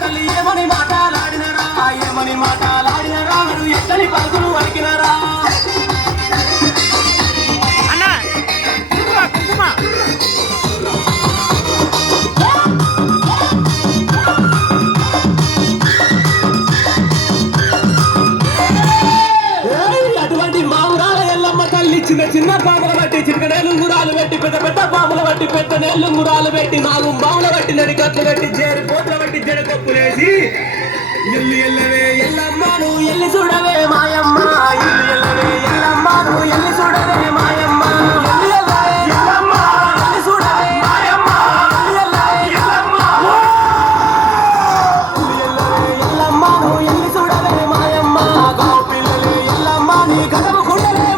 తల్లి ఏమని మాటలాడినరా ఏమని మాటలాడినరా మీరు ఎక్కడి పలుకులు వరికినరా చిన్న చిన్న పాముల బట్టి చిన్ననేళ్ళు మురాలు పెట్టి పెద్ద పెద్ద పాముల బట్టి పెద్ద నేళ్ళు మురాలు పెట్టి నాలుగు పాముల బట్టి నడికట్లు పెట్టి జేరు పోతుల బట్టి జడకొప్పులేసి ఎల్లు ఎల్లవే ఎల్లమ్మను ఎల్లి చూడవే మాయమ్మ ఎల్లు ఎల్లవే ఎల్లమ్మను ఎల్లి చూడవే మాయమ్మ ఎల్లు ఎల్లవే ఎల్లమ్మ ఎల్లి చూడవే మాయమ్మ ఎల్లు ఎల్లవే ఎల్లమ్మ ఎల్లు ఎల్లవే ఎల్లమ్మను ఎల్లి చూడవే మాయమ్మ గావు పిల్లలే ఎల్లమ్మ నీ గడవ కుండలే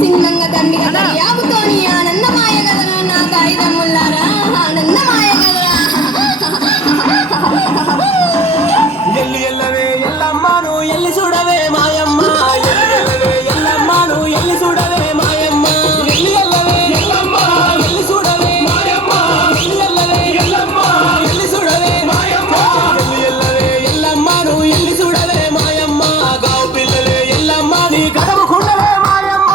సింగంగా దండిగా దర్యాబుతోని ఆనందమాయ గదరా నా కాయిదమ్ముల్లారా ఆనందమాయ గదరా ఎల్లి ఎల్లవే ఎల్లమ్మను ఎల్లి చూడవే మాయమ్మ ఎల్లి ఎల్లవే ఎల్లమ్మను ఎల్లి చూడవే మాయమ్మ ఎల్లి ఎల్లవే ఎల్లమ్మ ఎల్లి చూడవే మాయమ్మ ఎల్లి ఎల్లవే ఎల్లమ్మ ఎల్లి చూడవే మాయమ్మ ఎల్లి ఎల్లవే ఎల్లమ్మను ఎల్లి చూడవే మాయమ్మ గావు పిల్లలే ఎల్లమ్మ నీ గడవ కుండవే మాయమ్మ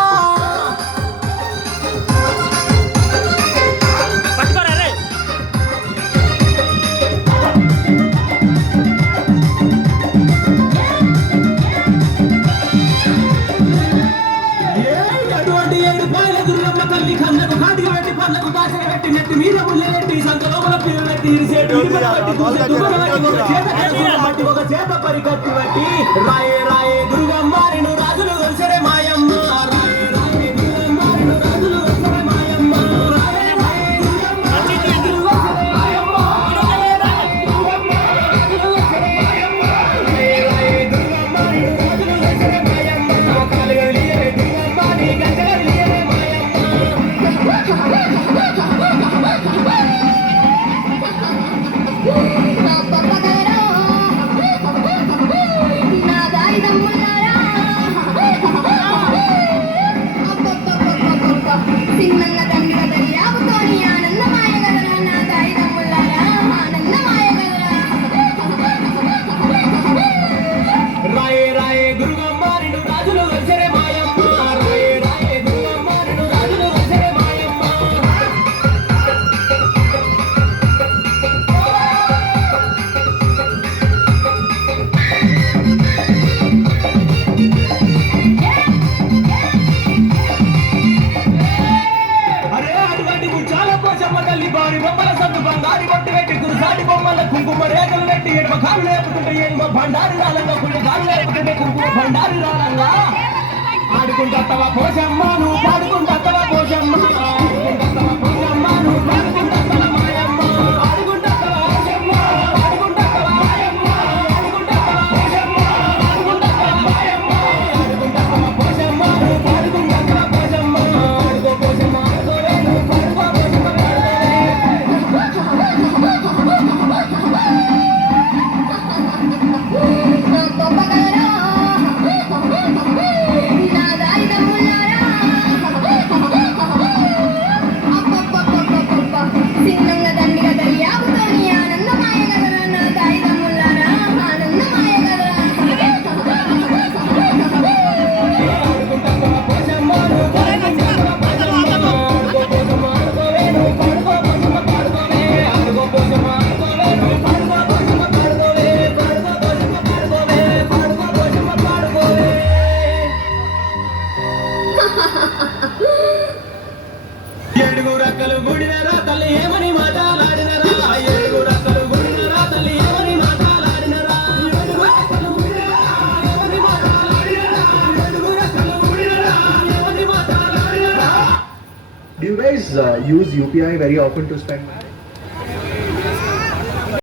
అటువంటి ఏడు పాయల దుర్గమ్మ తల్లి కన్నకు కాటికి పెట్టి పళ్ళకు బాసన పెట్టి నెట్టి మీద ముళ్ళెట్టి సంతలోపల పిల్లలు పెట్టి ఇరిసేటు ఇరుకలు పట్టి దూసె దుబ్బలు పట్టి ఒక చేత కట్టుకున్న పట్టి ఒక చేత పరికట్టు పట్టి రాయే రాయే దుర్గమ్మ నిన్ను రాజులు కొలిసరే మాయమ్మ రాయే రాయే దుర్గమ్మ నిన్ను రాజులు కొలిసరే మాయమ్మ రాయే రాయే దుర్గమ్మ రాజులు కొలిసరే మాయమ్మ రాయే రాయే దుర్గమ్మ రాజులు కొలిసరే మాయమ్మ రాయే రాయే దుర్గమ్మ నిన్ను రాజులు కొలిసరే మాయమ్మ కాలుగలియే దుర్గమ్మ నీ గంటలియే మాయమ్మ నా పప్పగదరా నా కాయిదమ్ముల్లారా సింగంగా దండిగా దర్యాబుతోని ఆనందమాయ గదరా నా కాయిదమ్ముల్లారా ఆనందమాయ గదరా రాయే రాయే దుర్గమ్మ నిన్ను రాజులు కొలిసరే మాయమ్మ రాయే రాయే దుర్గమ్మ నిన్ను రాజులు కొలిసరే మాయమ్మ అరే అటువంటి చాలా పోచమ్మ తల్లి బారి బొమ్మల సద్దు బంగారి బొట్టు పెట్టి కురుసాటి బొమ్మల కుంకుమ రేఖలు పెట్టి ఎడమ కాలు లేపుతుంటే ఎడమ బండారి రాలంగా కుడి కాలు లేపుతుంటే కుంకుమ బండారి రాలంగా ఆడుకుంటత్తవా పోచమ్మ నువ్వు పాడుకుంటత్తవా పోచమ్మ ఆడుకుంటత్తవా పోచమ్మ నువ్వు పాడుకుంటత్తవా మాయమ్మ ఆడుకుంటత్తవా పోచమ్మ ఆడుకుంటత్తవా మాయమ్మ ఆడుకుంటత్తవా పోచమ్మ ఆడుకుంటత్తవా మాయమ్మ ఆడుకుంటత్తవా పోచమ్మ నువ్వు పాడుకుంటత్తవా పోచమ్మ ఆడుకో పోచమ్మ ఆడుకోవే నువ్వు పాడుకో పోచమ్మ నా పప్పగదరా నా కాయిదమ్ముల్లారా సింగంగా దండిగా దర్యాబుతోని ఆనందమాయ గదరా నా కాయిదమ్ముల్లారా ఆనందమాయ గదరా ఆడుకుంటత్తవా పోచమ్మ నువ్వు పాడుకుంటత్తవా పోచమ్మ ఆడుకో పోచమ్మ ఆడుకోవే నువ్వు పాడుకో పోచమ్మ పాడుకోవే ఆడుకో పోచమ్మ ఆడుకోవే నువ్వు పాడుకో పోచమ్మ పాడుకోవే పాడుకో పోచమ్మ పాడుకోవే పాడుకో పోచమ్మ పాడుకోవే ఏడుగు రక్కలు గుడినరా తల్లి ఏమని మాటలాడినరా ఏడుగు రక్కలు గుడినరా తల్లి ఏమని మాటలాడినరా ఏడుగు రక్కలు గుడినరా ఏమని మాటలాడినరా ఏడుగు రక్కలు గుడినరా ఏమని మాటలాడినరా Do you guys use UPI very often to spend money?